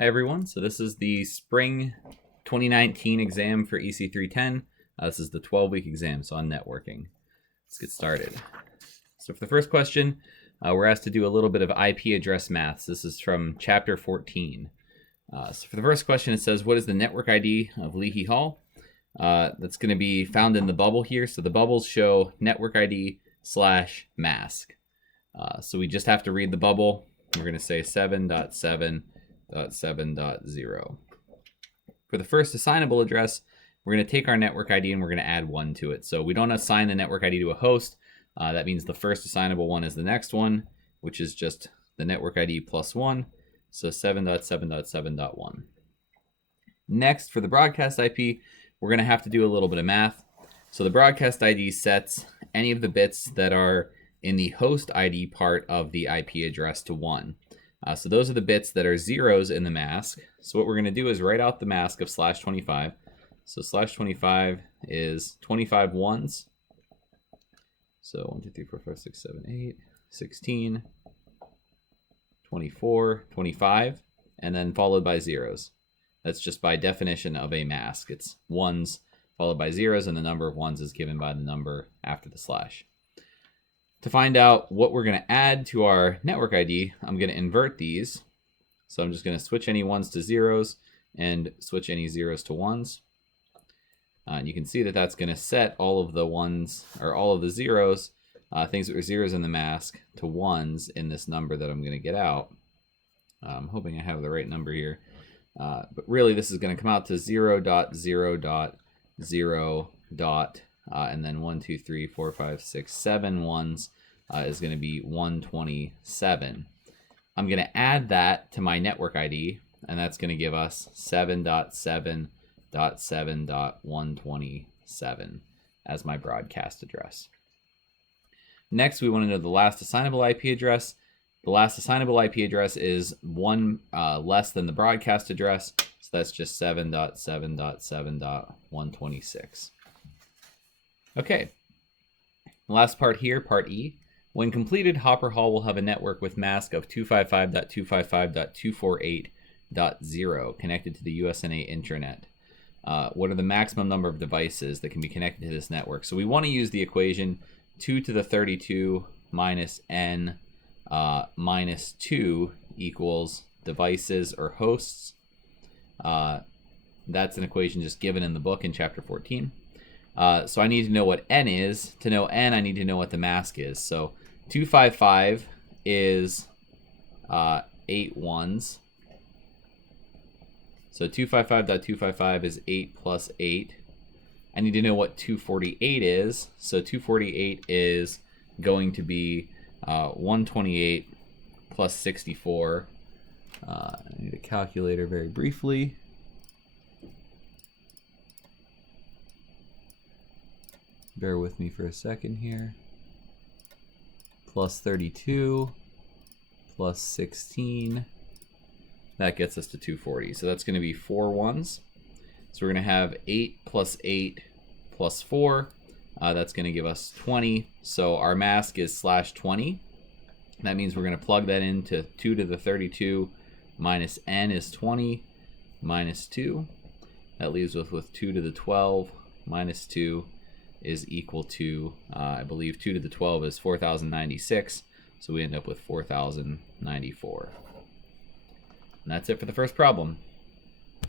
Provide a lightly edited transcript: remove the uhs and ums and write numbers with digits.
Hi everyone, so this is the spring 2019 exam for EC310. This is the 12-week exam, so on networking. Let's get started. So for the first question, we're asked to do a little bit of IP address math. This is from chapter 14. So for the first question, it says, what is the network ID of Leahy Hall? That's going to be found in the bubble here. So the bubbles show network ID / mask. So we just have to read the bubble. We're going to say 7.7.7.0. For the first assignable address, we're going to take our network ID and we're going to add 1 to it. So we don't assign the network ID to a host. That means the first assignable one is the next one, which is just the network ID plus 1. So 7.7.7.1. Next, for the broadcast IP, we're going to have to do a little bit of math. So the broadcast ID sets any of the bits that are in the host ID part of the IP address to 1. So those are the bits that are zeros in the mask. So what we're going to do is write out the mask of /25. So /25 is 25 ones. So 1, 2, 3, 4, 5, 6, 7, 8, 16, 24, 25, and then followed by zeros. That's just by definition of a mask. It's ones followed by zeros, and the number of ones is given by the number after the slash. To find out what we're going to add to our network ID, I'm going to invert these. So I'm just going to switch any ones to zeros and switch any zeros to ones. And you can see that that's going to set all of the ones, or all of the zeros, things that were zeros in the mask, to ones in this number that I'm going to get out. I'm hoping I have the right number here. But really, this is going to come out to 0.0.0. And then 1, 2, 3, 4, 5, 6, 7 ones is going to be 127. I'm going to add that to my network ID, and that's going to give us 7.7.7.127 as my broadcast address. Next, we want to know the last assignable IP address. The last assignable IP address is 1 less than the broadcast address, so that's just 7.7.7.126. Okay, last part here, part E. When completed, Hopper Hall will have a network with mask of 255.255.248.0 connected to the USNA intranet. What are the maximum number of devices that can be connected to this network? So we want to use the equation 2 to the 32 minus n minus 2 equals devices or hosts. That's an equation just given in the book in chapter 14. So I need to know what n is. To know n, I need to know what the mask is. So 255 is 8 ones. So 255.255 is 8 plus 8. I need to know what 248 is. So 248 is going to be 128 plus 64. I need a calculator very briefly. Bear with me for a second here. Plus 32, plus 16. That gets us to 240. So that's going to be 4 ones. So we're going to have 8 plus 8 plus 4. That's going to give us 20. So our mask is /20. That means we're going to plug that into 2 to the 32 minus n is 20 minus 2. That leaves us with 2 to the 12 minus 2 is equal to, I believe 2 to the 12 is 4,096, so we end up with 4,094. And that's it for the first problem.